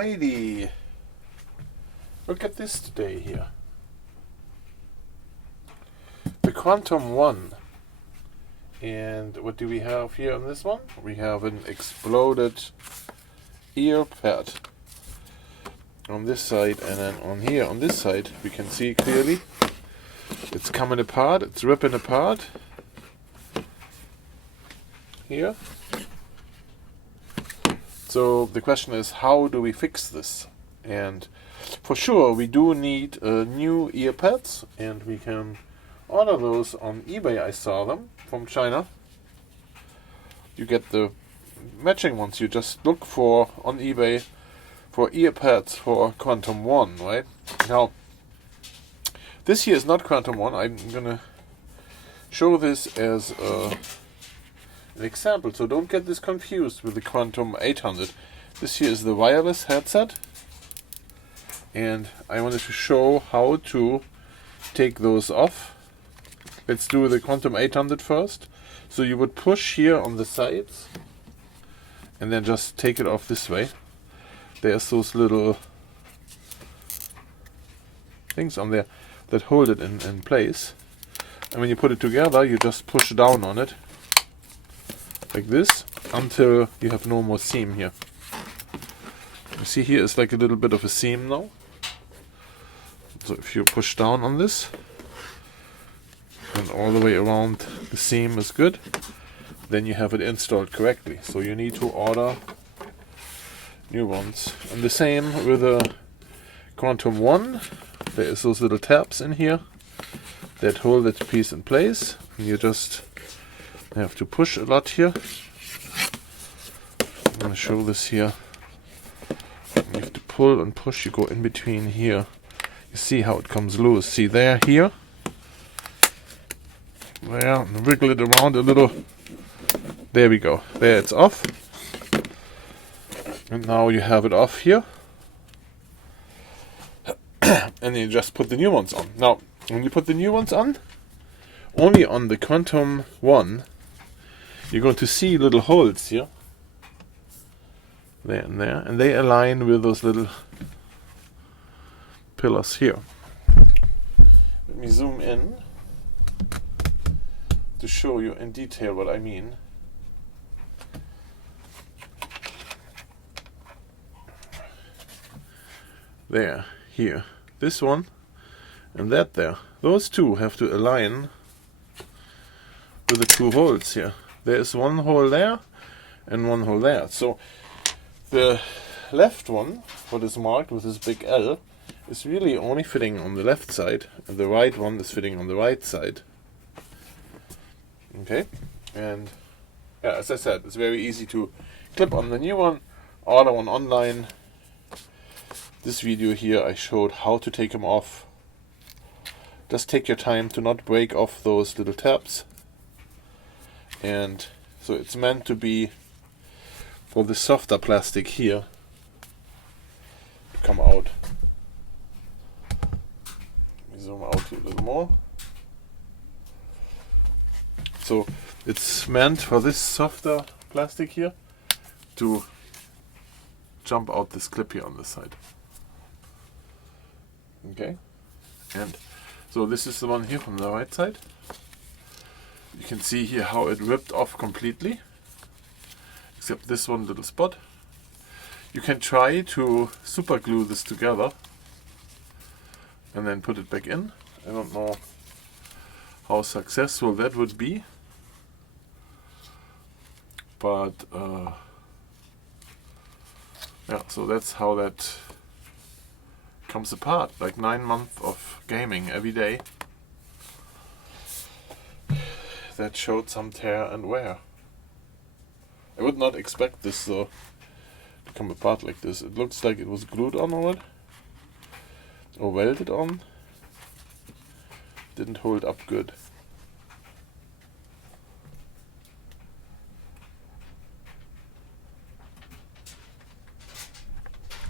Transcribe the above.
Alrighty. Look at this today here. The Quantum One. And what do we have here on this one? We have an exploded ear pad on this side, and then on here on this side we can see clearly it's coming apart, it's ripping apart here. So the question is, how do we fix this? And for sure we do need new ear pads, and we can order those on eBay. I saw them from China. You get the matching ones. You just look for on eBay for ear pads for Quantum One, right? Now this here is not Quantum One. I'm gonna show this as an example, so don't get this confused with the Quantum 800. This here is the wireless headset, and I wanted to show how to take those off. Let's do the Quantum 800 first. So you would push here on the sides and then just take it off this way. There's those little things on there that hold it in place. And when you put it together, you just push down on it like this until you have no more seam here. You see here is like a little bit of a seam now. So if you push down on this, and all the way around the seam is good, then you have it installed correctly. So you need to order new ones. And the same with the Quantum One. There is those little tabs in here that hold that piece in place. And you just have to push a lot here. I'm going to show this here. You have to pull and push. You go in between here. You see how it comes loose. See there, here. There, and wiggle it around a little. There we go. There, it's off. And now you have it off here. And you just put the new ones on. Now, when you put the new ones on, only on the Quantum One, you're going to see little holes here. There and there. And they align with those little pillars here. Let me zoom in to show you in detail what I mean. There, here, this one and that there. Those two have to align with the two holes here. There is one hole there and one hole there. So the left one, what is marked with this big L, is really only fitting on the left side, and the right one is fitting on the right side. Okay, and yeah, as I said, it's very easy to clip on the new one, order one online. This video here I showed how to take them off. Just take your time to not break off those little tabs. And so it's meant to be for the softer plastic here to come out. Let me zoom out here a little more. So it's meant for this softer plastic here to jump out this clip here on this side. Okay, and so this is the one here from the right side. You can see here how it ripped off completely, except this one little spot. You can try to super glue this together and then put it back in. I don't know how successful that would be, but yeah, so that's how that comes apart. Like 9 months of gaming every day, that showed some tear and wear. I would not expect this though to come apart like this. It looks like it was glued on already or welded on. Didn't hold up good.